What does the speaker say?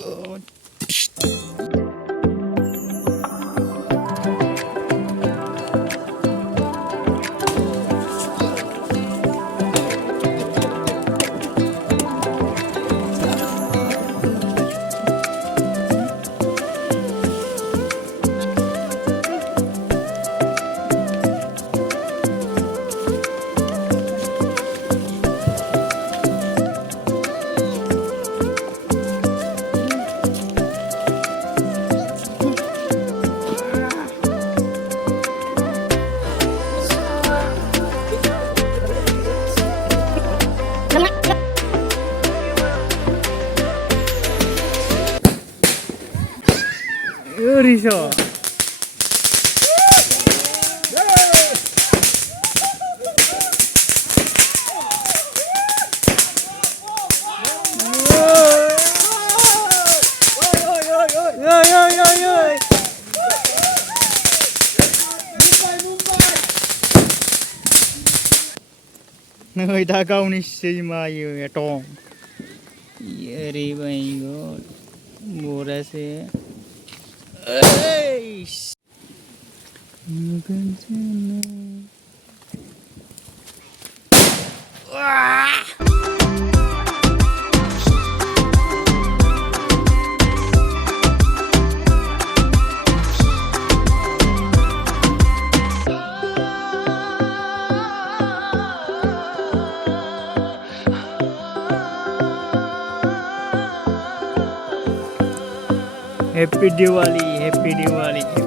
God. Risho. Người ta câu ni xì mà yêu tròn. Yeri my God. Mura se. Hey. You can see me. Happy Diwali, Happy Diwali.